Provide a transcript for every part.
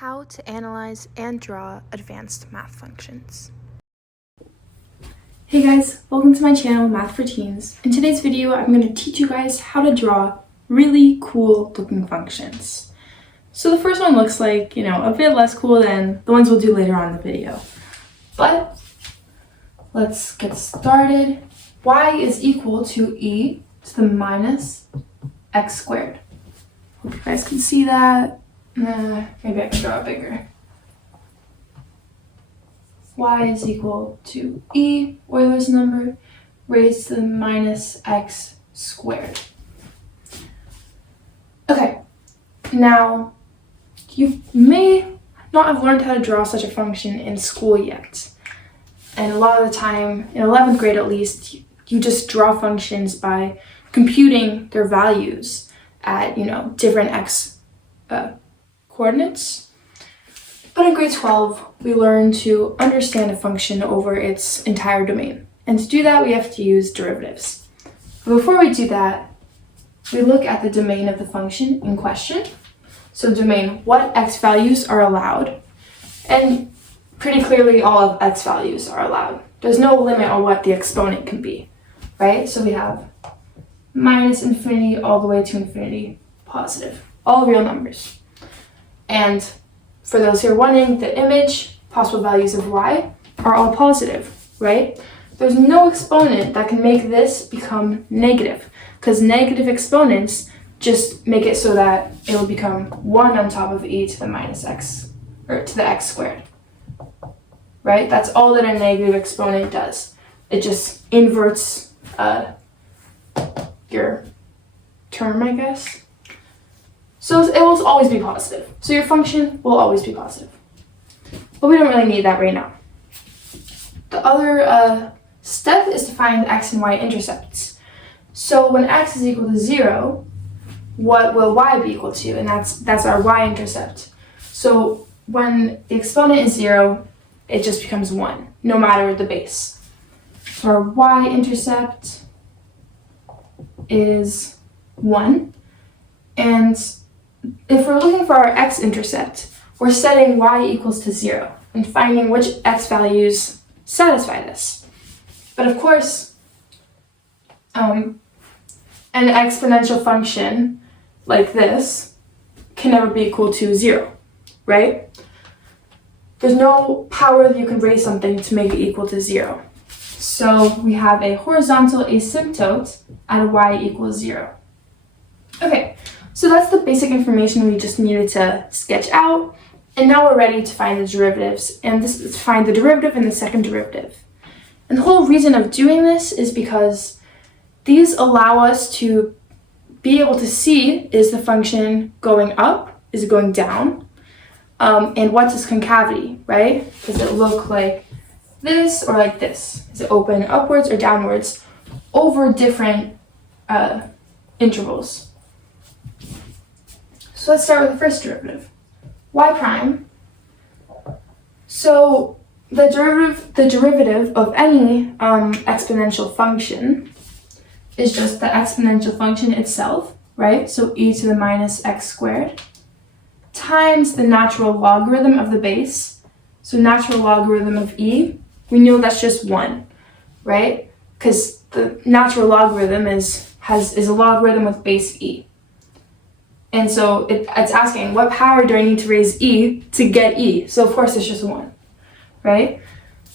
How to analyze and draw advanced math functions. Hey guys, welcome to my channel, Math for Teens. In today's video, I'm going to teach you guys how to draw really cool looking functions. So the first one looks like, a bit less cool than the ones we'll do later on in the video. But let's get started. Y is equal to e to the minus x squared. Hope you guys can see that. Maybe I can draw it bigger. Y is equal to e, Euler's number, raised to the minus x squared. Okay, now you may not have learned how to draw such a function in school yet. And a lot of the time, in 11th grade at least, you just draw functions by computing their values at, different x coordinates. But in grade 12, we learn to understand a function over its entire domain. And to do that, we have to use derivatives. But before we do that, we look at the domain of the function in question. So domain, what x values are allowed? And pretty clearly, all of x values are allowed. There's no limit on what the exponent can be, right? So we have minus infinity all the way to infinity, positive, all real numbers. And for those who are wondering, the image, possible values of y, are all positive, right? There's no exponent that can make this become negative, because negative exponents just make it so that it will become 1 on top of e to the minus x, or to the x squared, right? That's all that a negative exponent does. It just inverts your term, I guess. So it will always be positive. So your function will always be positive. But we don't really need that right now. The other step is to find x and y intercepts. So when x is equal to 0, what will y be equal to? And that's our y-intercept. So when the exponent is 0, it just becomes 1, no matter the base. So our y-intercept is 1. And if we're looking for our x-intercept, we're setting y equals to 0 and finding which x values satisfy this. But of course, an exponential function like this can never be equal to 0, right? There's no power that you can raise something to make it equal to 0. So we have a horizontal asymptote at a y equals 0. Okay, so that's the basic information we just needed to sketch out. And now we're ready to find the derivatives, and this is to find the derivative and the second derivative. And the whole reason of doing this is because these allow us to be able to see, is the function going up, is it going down, and what's its concavity, right? Does it look like this or like this? Is it open upwards or downwards over different intervals? So let's start with the first derivative, y prime. So the derivative of any exponential function is just the exponential function itself, right? So e to the minus x squared times the natural logarithm of the base. So natural logarithm of e, we know that's just 1, right? Because the natural logarithm is a logarithm with base e. And so it's asking, what power do I need to raise e to get e? So of course it's just 1, right?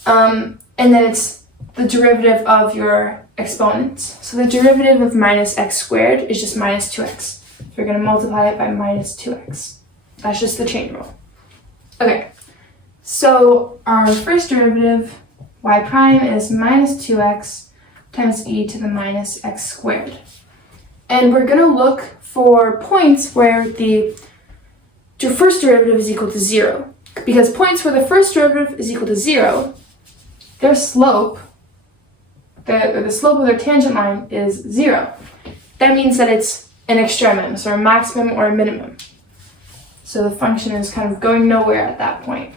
And then it's the derivative of your exponents. So the derivative of minus x squared is just minus 2x. So you're going to multiply it by minus 2x. That's just the chain rule. Okay, so our first derivative, y prime, is minus 2x times e to the minus x squared. And we're going to look for points where the first derivative is equal to 0. Because points where the first derivative is equal to 0, their slope, the slope of their tangent line is 0. That means that it's an extremum, so a maximum or a minimum. So the function is kind of going nowhere at that point.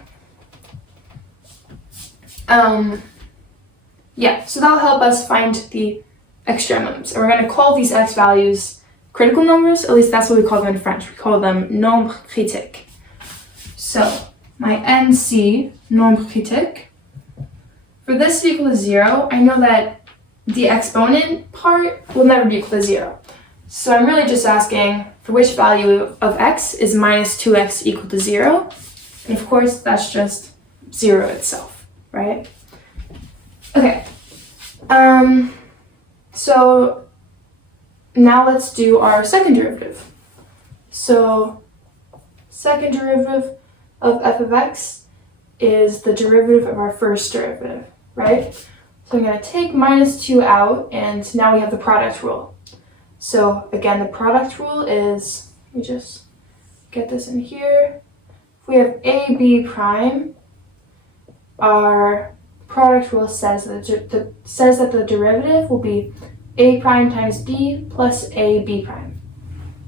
So that'll help us find the extremums. And we're going to call these x values critical numbers. At least that's what we call them in French. We call them nombres critiques. So my NC, nombre critique, for this to be equal to 0, I know that the exponent part will never be equal to 0. So I'm really just asking for which value of x is minus 2x equal to 0. And of course, that's just 0 itself, right? Okay. So now let's do our second derivative. So second derivative of f of x is the derivative of our first derivative, right? So I'm going to take minus 2 out, and now we have the product rule. So again, the product rule is, let me just get this in here. If we have AB prime, our product rule says that the derivative will be A prime times B plus AB prime.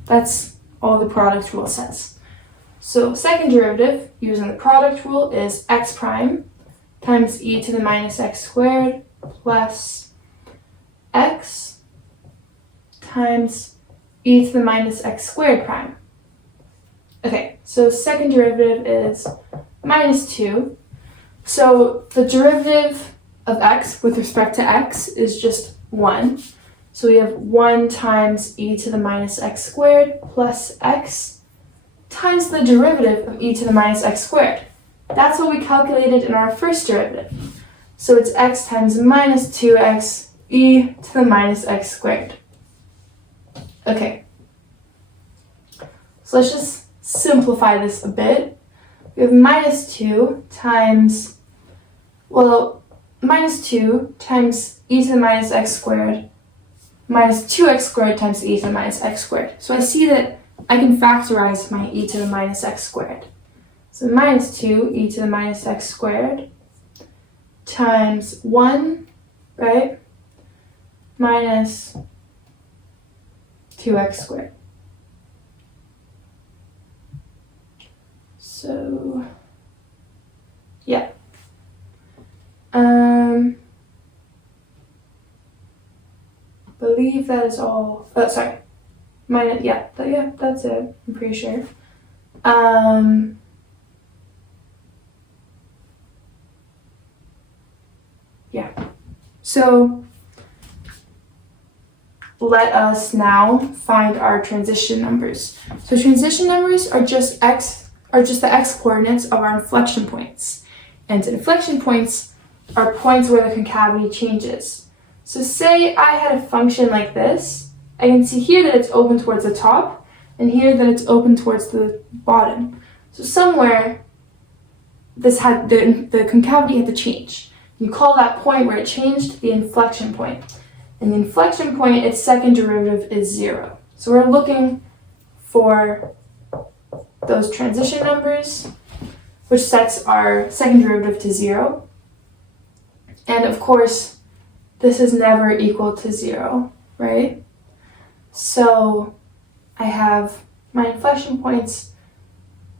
That's all the product rule says. So second derivative using the product rule is x prime times e to the minus x squared plus x times e to the minus x squared prime. Okay, so second derivative is minus 2. So the derivative of x with respect to x is just 1. So we have 1 times e to the minus x squared plus x times the derivative of e to the minus x squared. That's what we calculated in our first derivative. So it's x times minus 2x e to the minus x squared. Okay. So let's just simplify this a bit. We have minus 2 times, minus 2 times e to the minus x squared minus 2x squared times e to the minus x squared. So I see that I can factorize my e to the minus x squared. So minus 2 e to the minus x squared times 1, right, minus 2x squared. So, yeah. Believe that is all. Oh, sorry. Minus, that's it. I'm pretty sure. Yeah. So let us now find our transition numbers. So transition numbers are just the x coordinates of our inflection points. And inflection points are points where the concavity changes. So say I had a function like this. I can see here that it's open towards the top, and here that it's open towards the bottom. So somewhere this had the concavity had to change. You call that point where it changed the inflection point. And the inflection point, its second derivative is 0. So we're looking for those transition numbers, which sets our second derivative to 0. And of course, this is never equal to 0, right? So I have my inflection points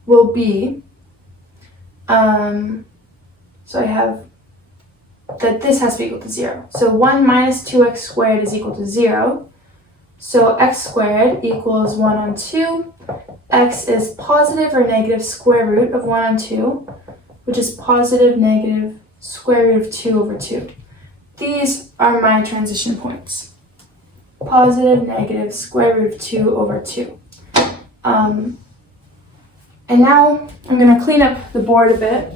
will be, so I have that this has to be equal to 0. So 1 minus 2x squared is equal to 0. So x squared equals 1 on 2. X is positive or negative square root of 1 on 2, which is positive negative square root of 2 over 2. These are my transition points. Positive, negative, square root of 2 over 2. And now I'm going to clean up the board a bit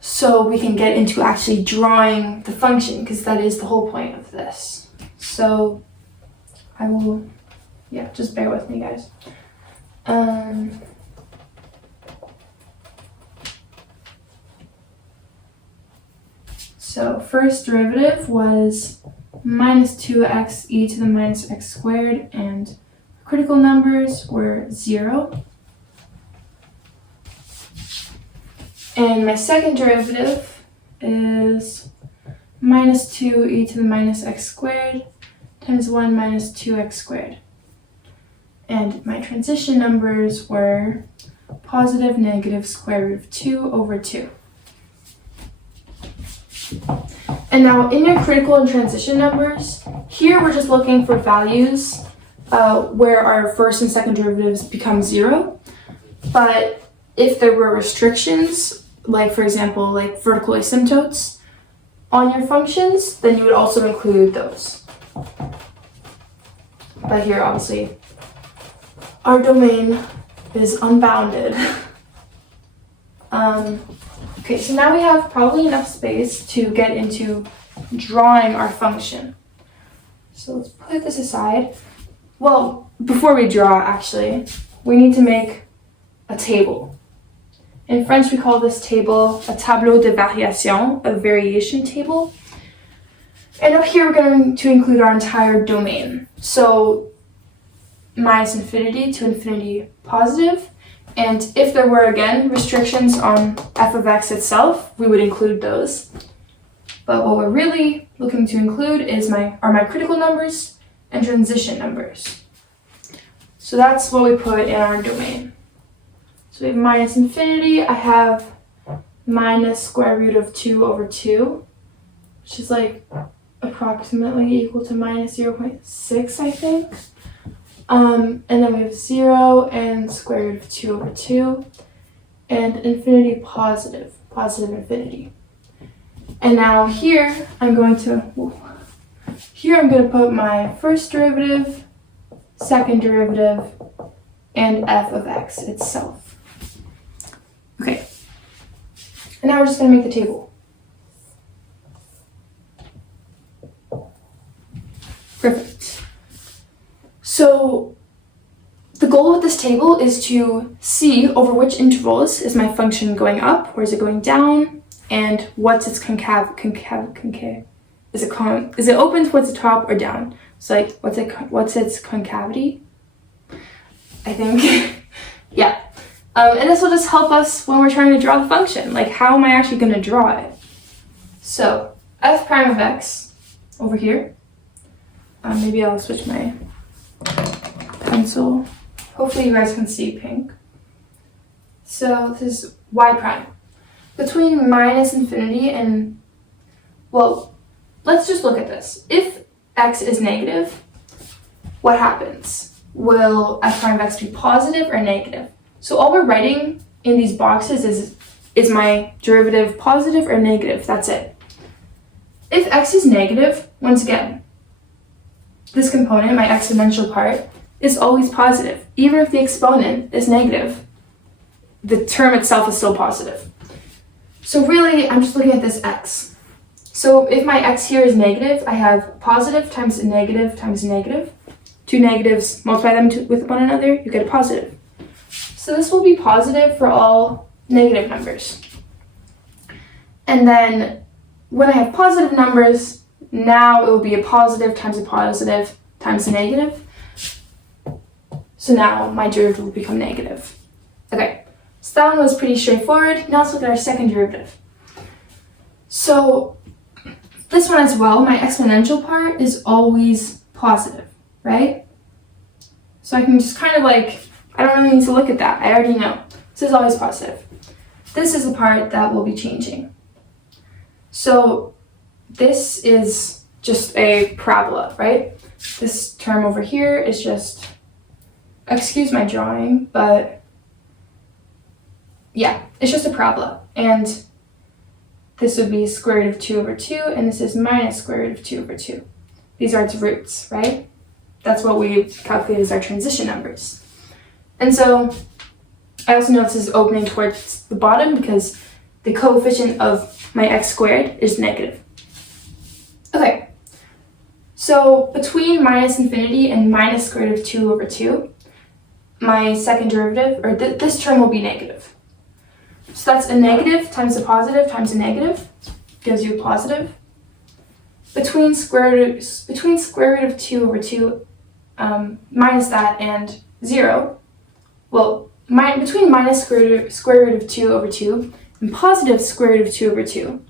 so we can get into actually drawing the function, because that is the whole point of this. So I will, just bear with me, guys. So first derivative was minus 2x e to the minus x squared, and critical numbers were 0. And my second derivative is minus 2 e to the minus x squared times 1 minus 2x squared. And my transition numbers were positive negative square root of 2 over 2. And now in your critical and transition numbers, here we're just looking for values where our first and second derivatives become 0. But if there were restrictions, like for example, like vertical asymptotes on your functions, then you would also include those. But here, obviously, our domain is unbounded. Okay, so now we have probably enough space to get into drawing our function. So let's put this aside. Well, before we draw, actually, we need to make a table. In French, we call this table a tableau de variation, a variation table. And up here, we're going to include our entire domain. So minus infinity to infinity positive. And if there were, again, restrictions on f of x itself, we would include those. But what we're really looking to include are my critical numbers and transition numbers. So that's what we put in our domain. So we have minus infinity. I have minus square root of 2 over 2, which is like approximately equal to minus 0.6, I think. And then we have 0 and square root of 2 over 2, and infinity positive infinity. And now here I'm going to put my first derivative, second derivative, and f of x itself. Okay. And now we're just going to make the table. Perfect. So the goal with this table is to see over which intervals is my function going up, or is it going down, and what's its is it open towards the top or down? So like what's its concavity? I think. Yeah. And this will just help us when we're trying to draw the function. Like, how am I actually going to draw it? So f prime of x over here. Maybe I'll switch my pencil. Hopefully you guys can see pink. So this is y prime. Between minus infinity and, well, let's just look at this. If x is negative, what happens? Will f prime of x be positive or negative? So all we're writing in these boxes is my derivative positive or negative? That's it. If x is negative, once again, this component, my exponential part, is always positive. Even if the exponent is negative, the term itself is still positive. So really, I'm just looking at this x. So if my x here is negative, I have positive times a negative times a negative. Two negatives, multiply them with one another, you get a positive. So this will be positive for all negative numbers. And then when I have positive numbers, now it will be a positive times a negative. So now my derivative will become negative. Okay, so that one was pretty straightforward. Now let's look at our second derivative. So this one as well, my exponential part is always positive, right? So I can just kind of like, I don't really need to look at that. I already know. This is always positive. This is the part that will be changing. So this is just a parabola, right? This term over here is just, excuse my drawing, but yeah, it's just a parabola. And this would be square root of 2 over 2, and this is minus square root of 2 over 2. These are its roots, right? That's what we calculate as our transition numbers. And so I also know this is opening towards the bottom because the coefficient of my x squared is negative. Okay, so between minus infinity and minus square root of 2 over 2, my second derivative, or this term will be negative. So that's a negative times a positive times a negative, gives you a positive. Between square root of 2 over 2, minus that and 0, well, between minus square root of 2 over 2 and positive square root of 2 over 2,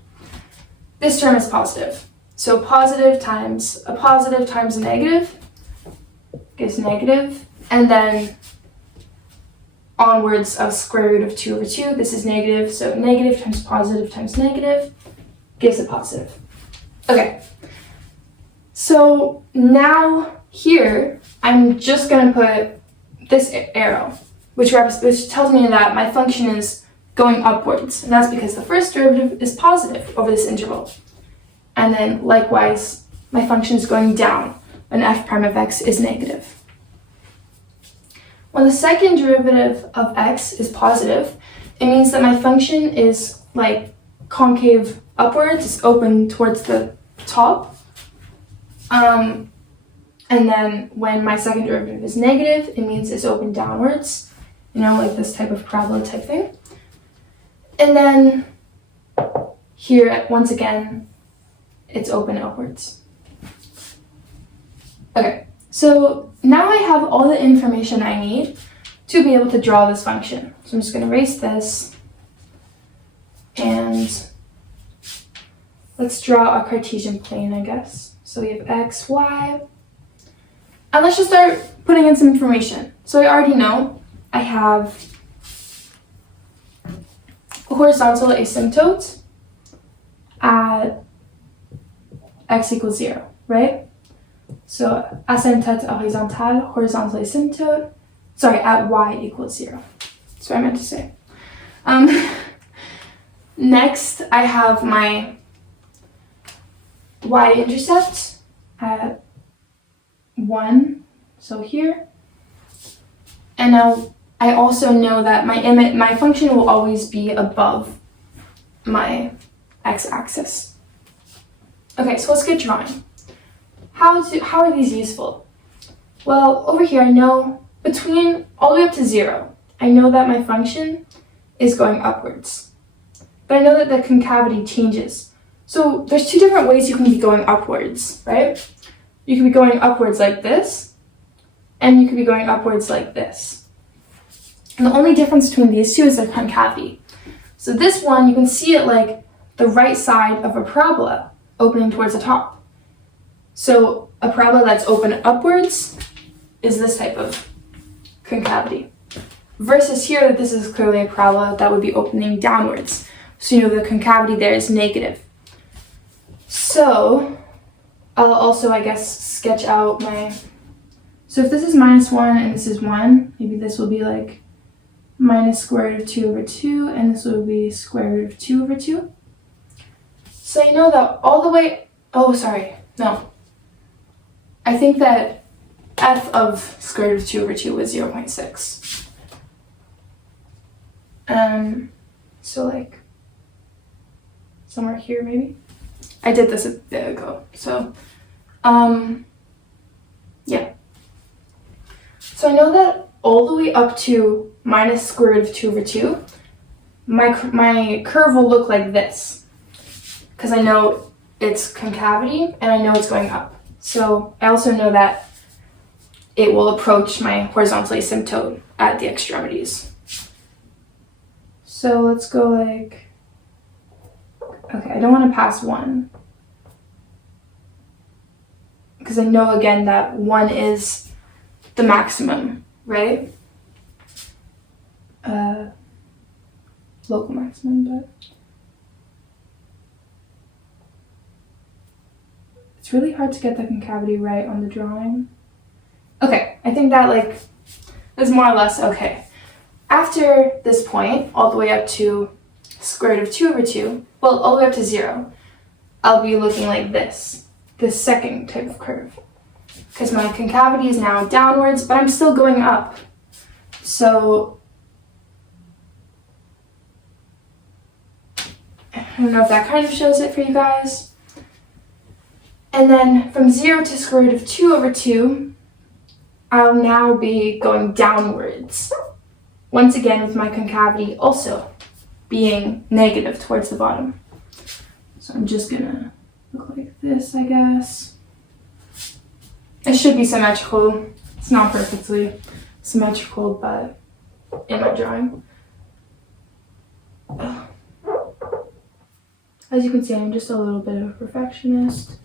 this term is positive. So positive times a negative gives negative, and then onwards of square root of 2 over 2, this is negative, so negative times negative gives a positive. Okay, so now here, I'm just going to put this arrow. which tells me that my function is going upwards. And that's because the first derivative is positive over this interval. And then likewise, my function is going down when f prime of x is negative. When the second derivative of x is positive, it means that my function is like concave upwards, it's open towards the top. And then when my second derivative is negative, it means it's open downwards, like this type of parabola type thing. And then here, once again, it's open upwards. Okay, so now I have all the information I need to be able to draw this function. So I'm just going to erase this, and let's draw a Cartesian plane, I guess. So we have x, y, and let's just start putting in some information. So I already know I have a horizontal asymptote at x equals 0, right? So asymptote horizontal, horizontal asymptote, at y equals 0. That's what I meant to say. Next, I have my y-intercept at 1, so here. And now I also know that my function will always be above my x-axis. Okay, so let's get drawing. How are these useful? Well, over here I know between all the way up to 0, I know that my function is going upwards. But I know that the concavity changes. So there's two different ways you can be going upwards, right? You can be going upwards like this, and you can be going upwards like this. And the only difference between these two is their concavity. So this one, you can see it like the right side of a parabola opening towards the top. So a parabola that's open upwards is this type of concavity. Versus here, that this is clearly a parabola that would be opening downwards. So the concavity there is negative. So I'll also, I guess, sketch out so if this is -1 and this is 1, maybe this will be like minus square root of 2 over 2, and this will be square root of 2 over 2. So I know that all the way, I think that f of square root of 2 over 2 was 0.6. So like somewhere here maybe. I did this a bit ago, so yeah. So I know that all the way up to minus square root of 2 over 2, my curve will look like this, because I know it's concavity and I know it's going up. So I also know that it will approach my horizontal asymptote at the extremities. So let's go like, okay, I don't want to pass 1, because I know again that 1 is the maximum, right? Local maximum, but it's really hard to get the concavity right on the drawing. Okay, I think that is more or less okay. After this point, all the way up to square root of 2 over 2, well, all the way up to 0, I'll be looking like this second type of curve. Because my concavity is now downwards, but I'm still going up. So I don't know if that kind of shows it for you guys. And then from 0 to square root of 2 over 2, I'll now be going downwards. Once again with my concavity also being negative towards the bottom. So I'm just gonna look like this, I guess. It should be symmetrical. It's not perfectly symmetrical, but in my drawing. As you can see, I'm just a little bit of a perfectionist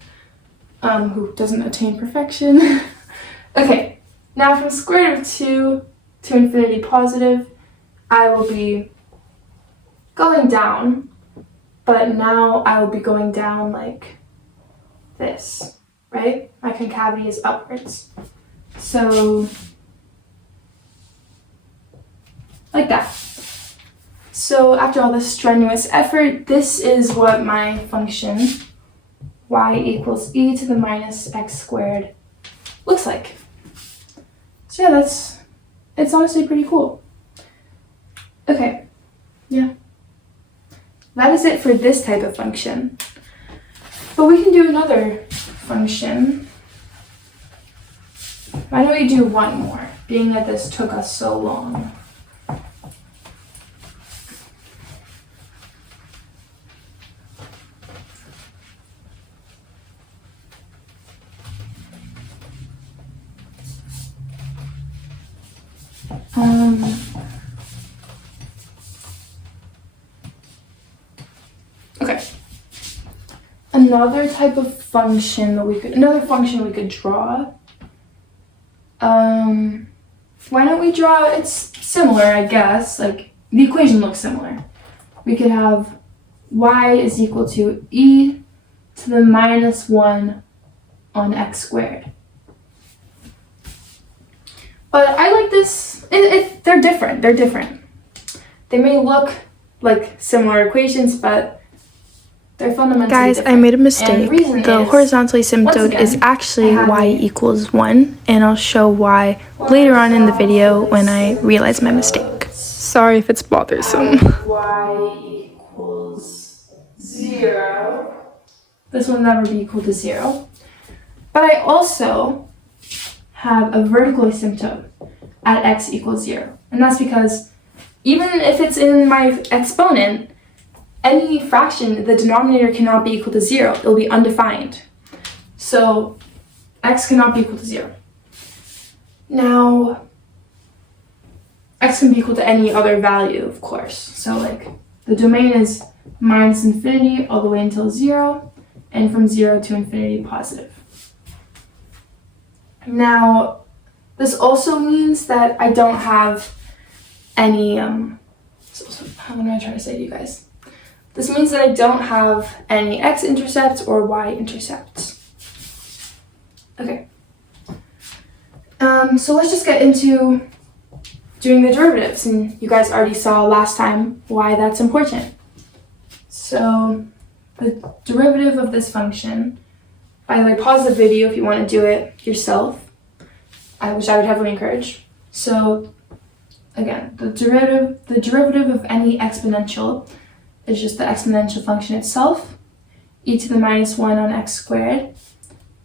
who doesn't attain perfection. Okay, now from square root of 2 to infinity positive, I will be going down, but now I will be going down like this, right? My concavity is upwards. So like that. So after all this strenuous effort, this is what my function y equals e to the minus x squared looks like. So yeah, it's honestly pretty cool. Okay, yeah. That is it for this type of function. But we can do another function. Why don't we do one more, being that this took us so long? Okay. Another type of function that another function we could draw. Why don't we draw, it's similar, I guess, like the equation looks similar. We could have y is equal to e to the minus 1 on x squared. But I like this, they're different. They may look like similar equations, but they're fundamentally Guys, different. I made a mistake. The horizontally asymptote again, is actually I have y equals 1, and I'll show why later on in the video when I realize my mistake. Sorry if it's bothersome. Y equals 0. This will never be equal to 0. But I also have a vertical asymptote at x equals 0. And that's because even if it's in my exponent, any fraction, the denominator cannot be equal to 0. It'll be undefined. So x cannot be equal to 0. Now, x can be equal to any other value, of course. So like the domain is minus infinity all the way until 0, and from 0 to infinity positive. Now, this also means that I don't have any, how am I trying to say to you guys? This means that I don't have any x-intercepts or y-intercepts. Okay. So let's just get into doing the derivatives, and you guys already saw last time why that's important. So the derivative of this function, by the way, pause the video if you want to do it yourself, which I would heavily encourage. So again, the derivative of any exponential is just the exponential function itself, e to the minus 1 on x squared,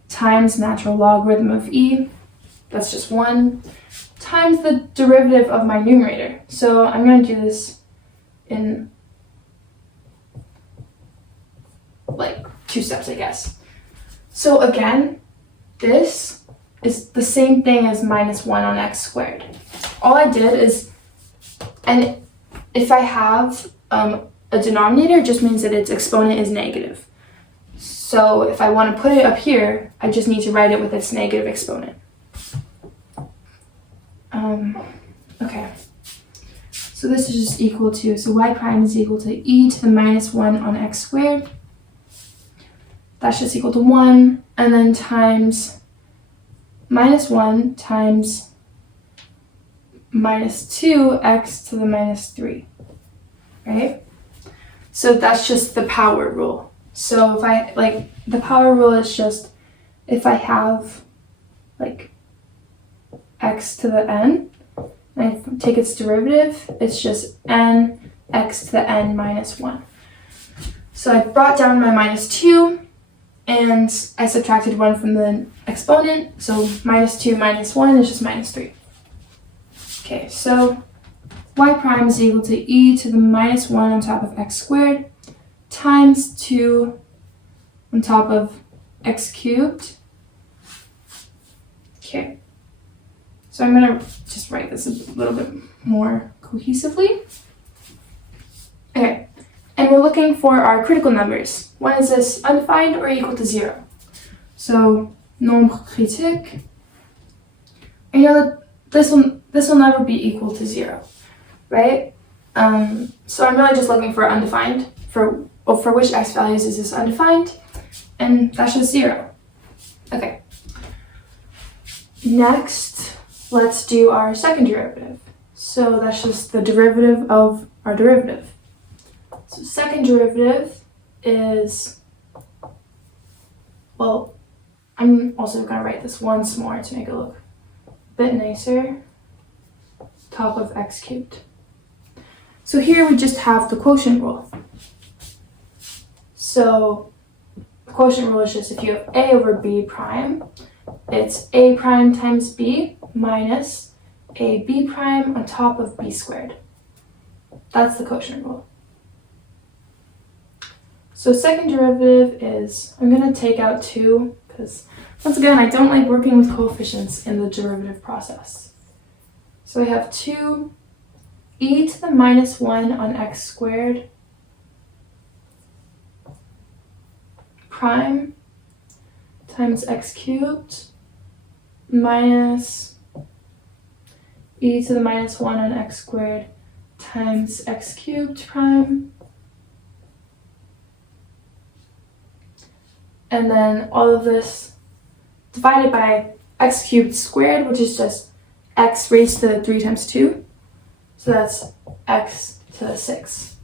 times natural logarithm of e, that's just 1, times the derivative of my numerator. So I'm going to do this in like 2 steps, I guess. So again, this is the same thing as minus 1 on x squared. All I did is, and if I have a denominator, it just means that its exponent is negative. So if I want to put it up here, I just need to write it with its negative exponent. Okay. So this is just equal to, so y prime is equal to e to the minus 1 on x squared. That's just equal to 1, and then times minus 1 times minus 2x to the minus 3, right? So that's just the power rule. So if I, like, the power rule is just, if I have, like, x to the n, and I take its derivative, it's just n x to the n minus 1. So I brought down my minus 2, and I subtracted 1 from the exponent, so minus 2 minus 1 is just minus 3. Okay, so y prime is equal to e to the minus 1 on top of x squared times 2 on top of x cubed. Okay, so I'm going to just write this a little bit more cohesively. Okay, and we're looking for our critical numbers. When is this undefined or equal to 0? So nombre critique. And you know that this will never be equal to 0, right? So I'm really just looking for undefined. For which x values is this undefined? And that's just 0. Okay. Next, let's do our second derivative. So that's just the derivative of our derivative. So second derivative is, well, I'm also going to write this once more to make it look a bit nicer. Top of x cubed. So here we just have the quotient rule. So the quotient rule is just if you have a over b prime, it's a prime times b minus a b prime on top of b squared. That's the quotient rule. So second derivative is, I'm going to take out 2 because once again I don't like working with coefficients in the derivative process. So we have 2 e to the minus 1 on x squared prime times x cubed minus e to the minus 1 on x squared times x cubed prime, and then all of this divided by x cubed squared, which is just x raised to 3 times 2, so that's x to the 6.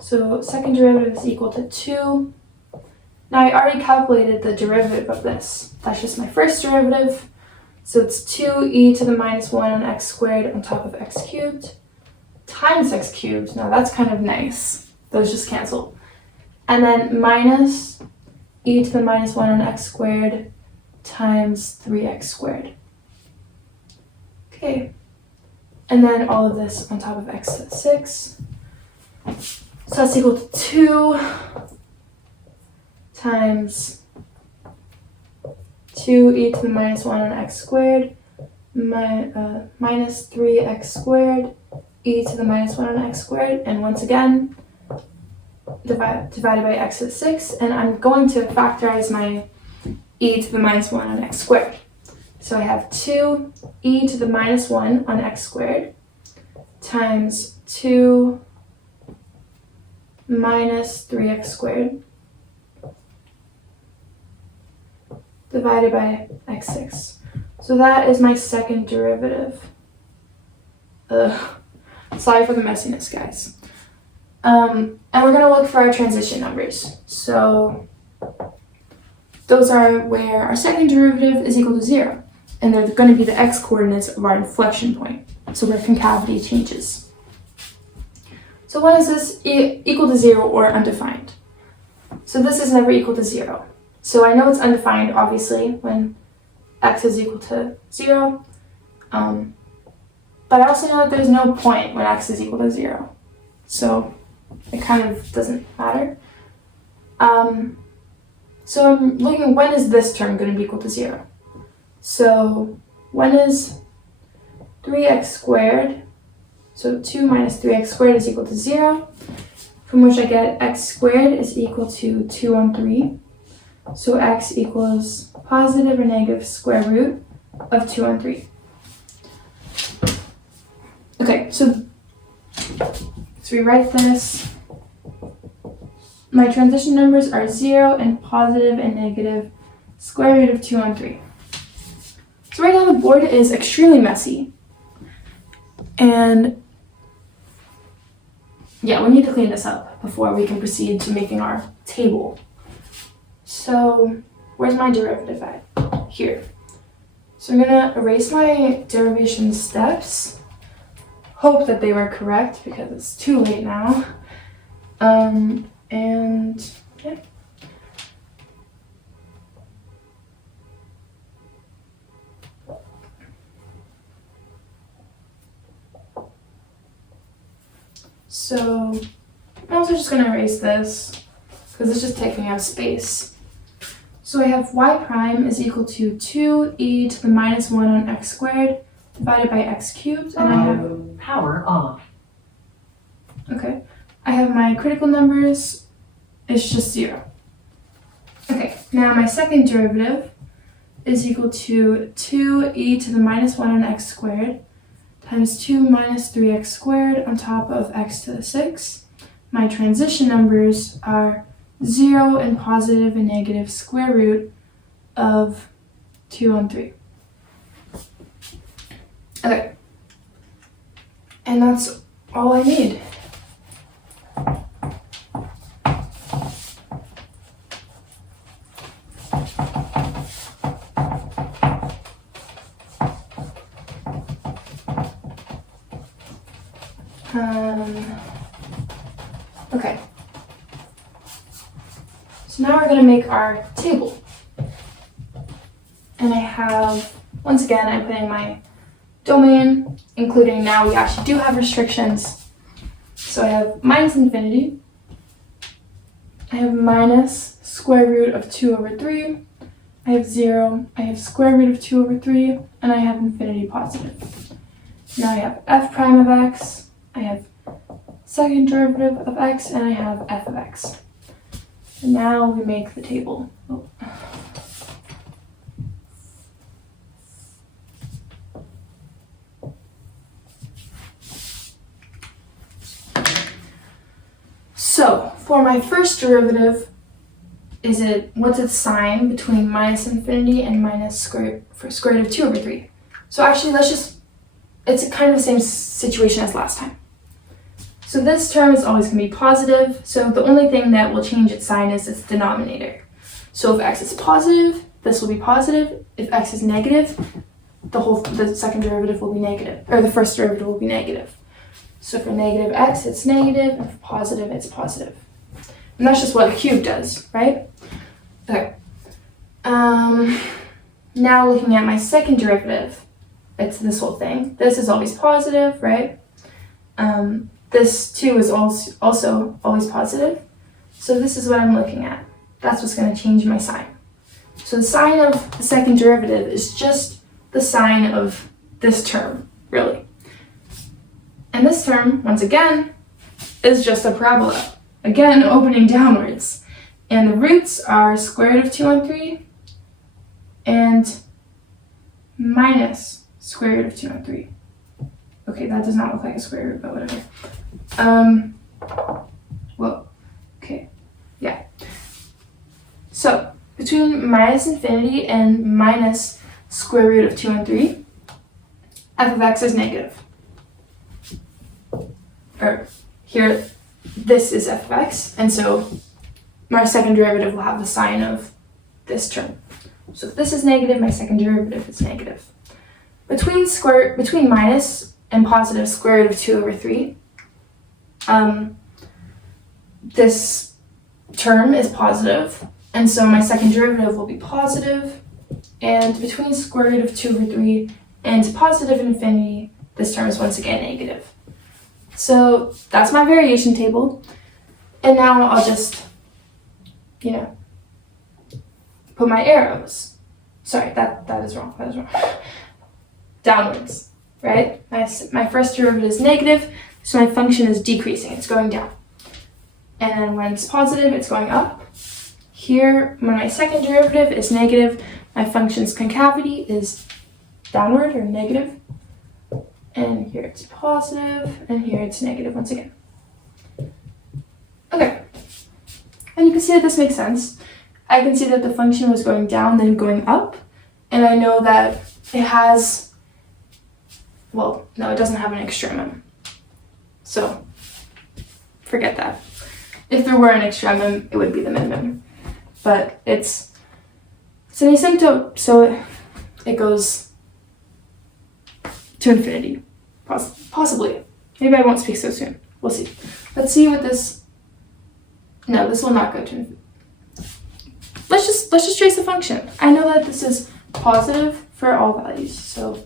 So second derivative is equal to 2. Now I already calculated the derivative of this. That's just my first derivative. So it's 2e to the minus 1 on x squared on top of x cubed times x cubed. Now that's kind of nice. Those just cancel. And then minus e to the minus 1 on x squared times 3x squared. Okay. And then all of this on top of x to the 6. So that's equal to 2 times 2e to the minus 1 on x squared minus 3x squared e to the minus 1 on x squared, and once again divided by x to the 6, and I'm going to factorize my e to the minus 1 on x squared. So I have 2 e to the minus 1 on x squared times 2 minus 3x squared divided by x6. So that is my second derivative. Sorry for the messiness, guys. And we're going to look for our transition numbers. So those are where our second derivative is equal to 0. And they're going to be the x-coordinates of our inflection point. So where concavity changes. So when is this equal to 0 or undefined? So this is never equal to 0. So I know it's undefined, obviously, when x is equal to 0. But I also know that there's no point when x is equal to 0. So it kind of doesn't matter. So I'm looking, when is this term going to be equal to 0? So when is 3x squared, so 2 minus 3x squared is equal to 0, from which I get x squared is equal to 2 on 3. So x equals positive or negative square root of 2 on 3. Okay, so we write this. My transition numbers are 0 and positive and negative square root of 2 on 3. So right now the board is extremely messy. And yeah, we need to clean this up before we can proceed to making our table. So where's my derivative at? Here. So I'm gonna erase my derivation steps. Hope that they were correct because it's too late now. And yeah. So I'm also just gonna erase this because it's just taking up space. So I have y prime is equal to 2e to the minus 1 on x squared divided by x cubed, and I have power off. Okay, I have my critical numbers, it's just 0. Okay, now my second derivative is equal to 2e to the minus 1 on x squared times 2 minus 3x squared on top of x to the 6. My transition numbers are 0 and positive and negative square root of 2 on 3. Okay. And that's all I need. Okay. So now we're going to make our table. And I have, once again, I'm putting my domain, including now we actually do have restrictions. So I have minus infinity. I have minus square root of 2 over 3. I have 0. I have square root of 2 over 3. And I have infinity positive. Now I have f prime of x. I have second derivative of x. And I have f of x. And now we make the table. Oh. So, for my first derivative, what's its sign between minus infinity and minus square root of 2 over 3? So actually, it's kind of the same situation as last time. So this term is always going to be positive, so the only thing that will change its sign is its denominator. So if x is positive, this will be positive. If x is negative, the second derivative will be negative, or the first derivative will be negative. So for negative x, it's negative, and for positive, it's positive. And that's just what a cube does, right? Okay. Now looking at my second derivative, it's this whole thing. This is always positive, right? This too is also always positive. So this is what I'm looking at. That's what's going to change my sign. So the sign of the second derivative is just the sign of this term, really. And this term, once again, is just a parabola. Again, opening downwards. And the roots are square root of 2 on 3 and minus square root of 2 on 3. Okay, that does not look like a square root, but whatever. Well, okay, yeah. So, between minus infinity and minus square root of 2 on 3, f of x is negative. Or here, this is f of x, and so my second derivative will have the sign of this term. So if this is negative, my second derivative is negative. Between minus and positive square root of 2 over 3, this term is positive, and so my second derivative will be positive, and between square root of 2 over 3 and positive infinity, this term is once again negative. So that's my variation table, and now I'll just, put my arrows. Sorry, that is wrong, Downwards, right? My first derivative is negative, so my function is decreasing, it's going down. And then when it's positive, it's going up. Here, when my second derivative is negative, my function's concavity is downward or negative. And here it's positive, and here it's negative once again. Okay. And you can see that this makes sense. I can see that the function was going down, then going up. And I know that it has, well, no, it doesn't have an extremum. So, forget that. If there were an extremum, it would be the minimum. But it's an asymptote, so it goes to infinity. Possibly. Maybe I won't speak so soon. We'll see. Let's see what this... No, this will not go to infinity. Let's just trace the function. I know that this is positive for all values, so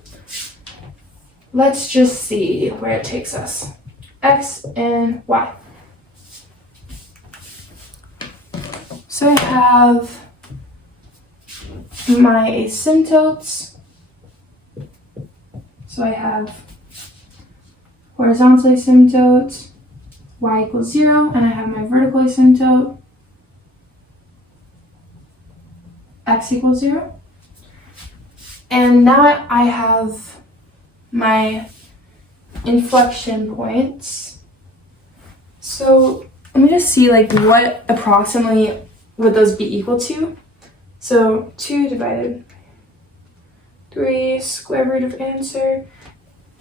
let's just see where it takes us. X and Y. So I have my asymptotes. So I have horizontal asymptote, y equals 0, and I have my vertical asymptote, x equals 0. And now I have my inflection points. So let me just see what approximately would those be equal to. So 2 divided 3 square root of answer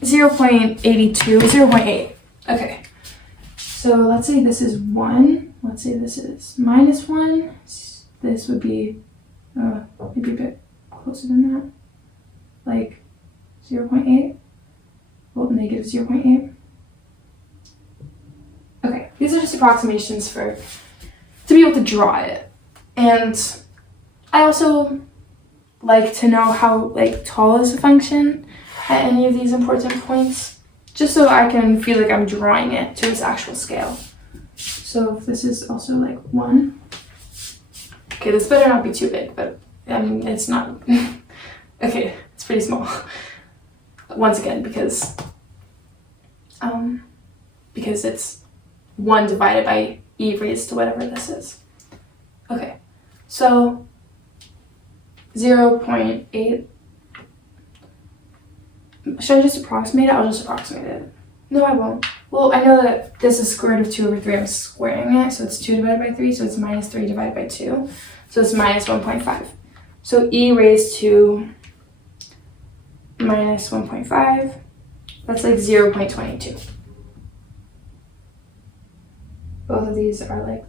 0.82, 0.8. Okay. So let's say this is 1. Let's say this is -1. This would be maybe a bit closer than that. Like 0.8. Well, negative 0.8. Okay, these are just approximations to be able to draw it. And I also like to know how like tall is the function at any of these important points, just so I can feel like I'm drawing it to its actual scale. So if this is also like 1. Okay, this better not be too big, but I mean, it's not. Okay, it's pretty small. Once again, because it's 1 divided by e raised to whatever this is. Okay, so 0.8. Should I just approximate it? I'll just approximate it. No, I won't. Well, I know that this is square root of 2/3. I'm squaring it, so it's 2 divided by 3, so it's -3 divided by 2. So it's -1.5. So e raised to -1.5, that's like 0.22. Both of these are like,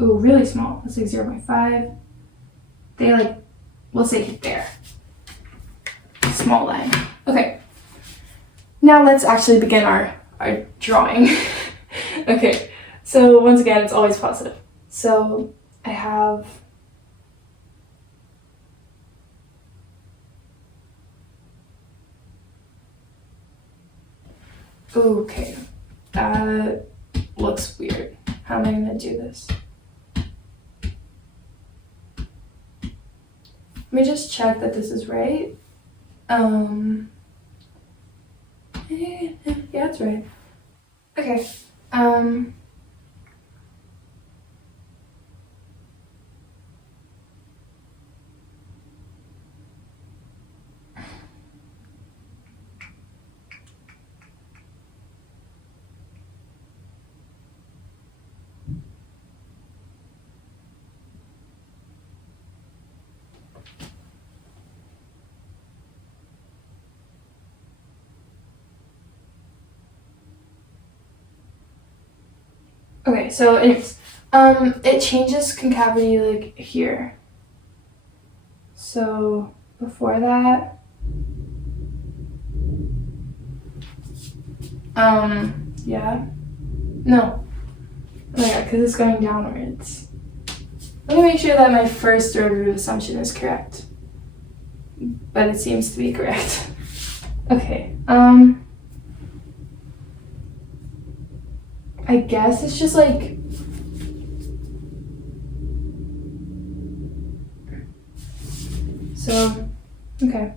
ooh, really small. That's like 0.5. They like, we'll say there. Small line. Okay. Now let's actually begin our drawing. Okay, so once again, it's always positive. So I have okay, that looks weird. How am I gonna do this? Let me just check that this is right. Yeah, it's right. Okay. Okay, so anyways, it changes concavity like here. So before that, yeah, no, oh my god, because it's going downwards. Let me make sure that my first derivative assumption is correct, but it seems to be correct. Okay, I guess it's just like, so, okay.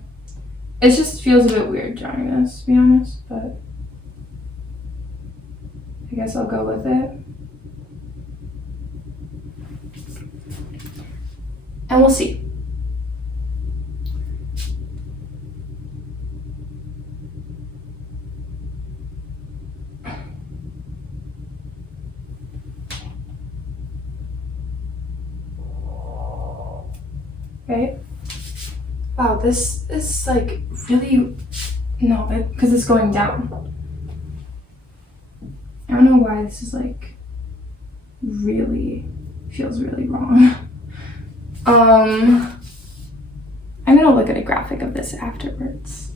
It just feels a bit weird drawing this, to be honest, but I guess I'll go with it. And we'll see. Right? Wow, this is like really, no, because it's going down. I don't know why this is like really, feels really wrong. I'm gonna look at a graphic of this afterwards.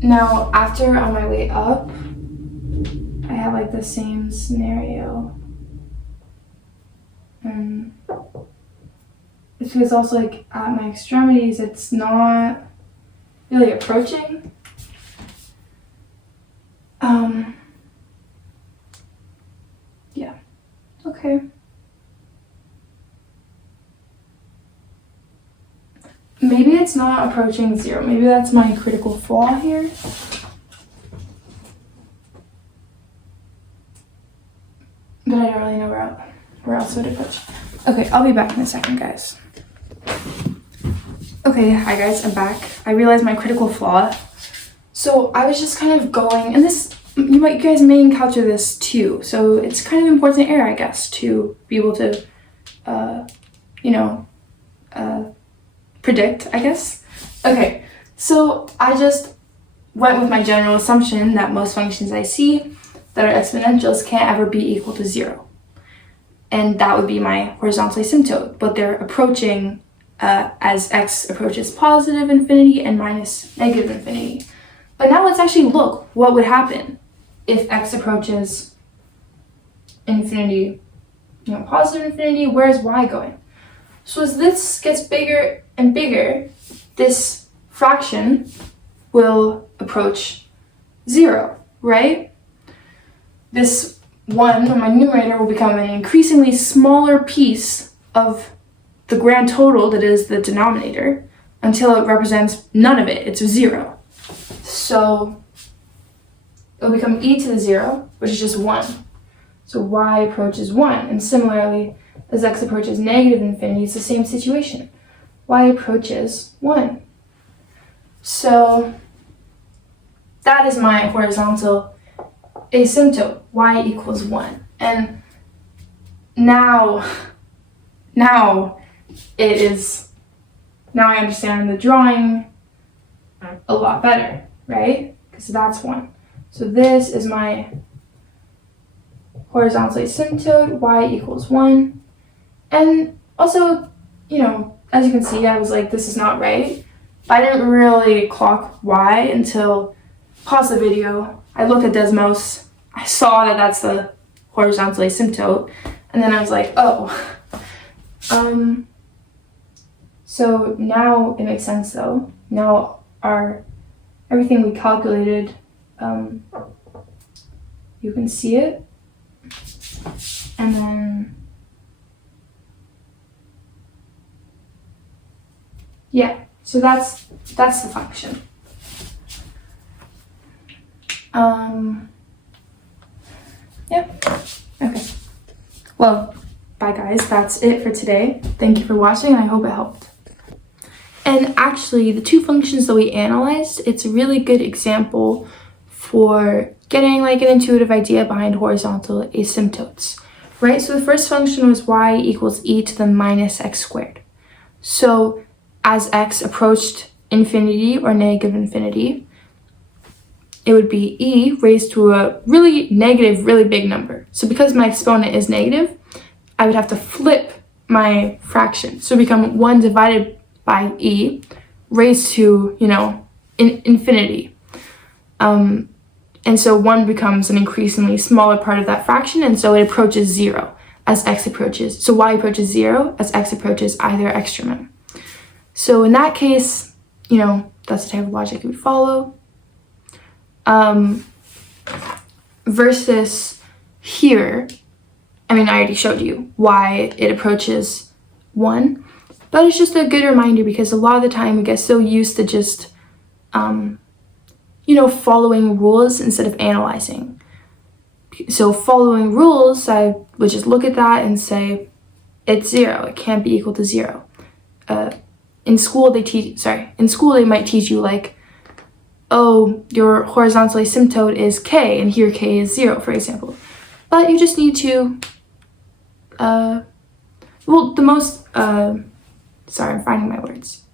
Now, after on my way up, I have like the same scenario. It feels also like at my extremities, it's not really approaching. Yeah, okay. Maybe it's not approaching 0. Maybe that's my critical flaw here. But I don't really know where else it would approach. Okay, I'll be back in a second, guys. Okay, hi guys, I'm back. I realized my critical flaw. So I was just kind of going, and this, you guys may encounter this too. So it's kind of important error, I guess, to be able to, predict, I guess. Okay, so I just went with my general assumption that most functions I see that are exponentials can't ever be equal to 0. And that would be my horizontal asymptote, but they're approaching as x approaches positive infinity and minus negative infinity. But now let's actually look what would happen if x approaches infinity, positive infinity. Where's y going? So as this gets bigger and bigger, this fraction will approach 0, right? This 1 on my numerator will become an increasingly smaller piece of the grand total that is the denominator until it represents none of it. It's 0. So it'll become e to the 0, which is just 1. So y approaches 1. And similarly, as x approaches negative infinity, it's the same situation. Y approaches 1. So that is my horizontal asymptote, y equals 1. And now I understand the drawing a lot better, right? Because that's 1. So this is my horizontal asymptote, y equals 1. And also, as you can see, I was like, this is not right. But I didn't really clock y until pause the video. I looked at Desmos. I saw that that's the horizontal asymptote. And then I was like, oh. So now it makes sense though. Now everything we calculated, you can see it. And then, yeah, so that's the function. Yeah, okay. Well, bye guys, that's it for today. Thank you for watching and I hope it helped. And actually, the two functions that we analyzed, it's a really good example for getting like an intuitive idea behind horizontal asymptotes, right? So the first function was y equals e to the minus x squared. So as x approached infinity or negative infinity, it would be e raised to a really negative, really big number. So because my exponent is negative, I would have to flip my fraction. So become 1 divided by e raised to, infinity. And so 1 becomes an increasingly smaller part of that fraction, and so it approaches 0 as x approaches. So y approaches 0 as x approaches either extremum. So in that case, that's the type of logic you would follow. Versus here, I already showed you why it approaches 1, but it's just a good reminder because a lot of the time we get so used to just, following rules instead of analyzing. So following rules, I would just look at that and say, it's 0, it can't be equal to 0. In school they might teach you like, oh, your horizontal asymptote is k, and here k is 0, for example. But you just need to, the most, I'm finding my words.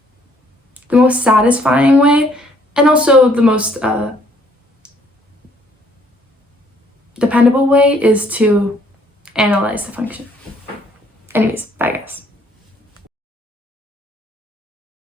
The most satisfying way, and also the most dependable way, is to analyze the function. Anyways, bye guys.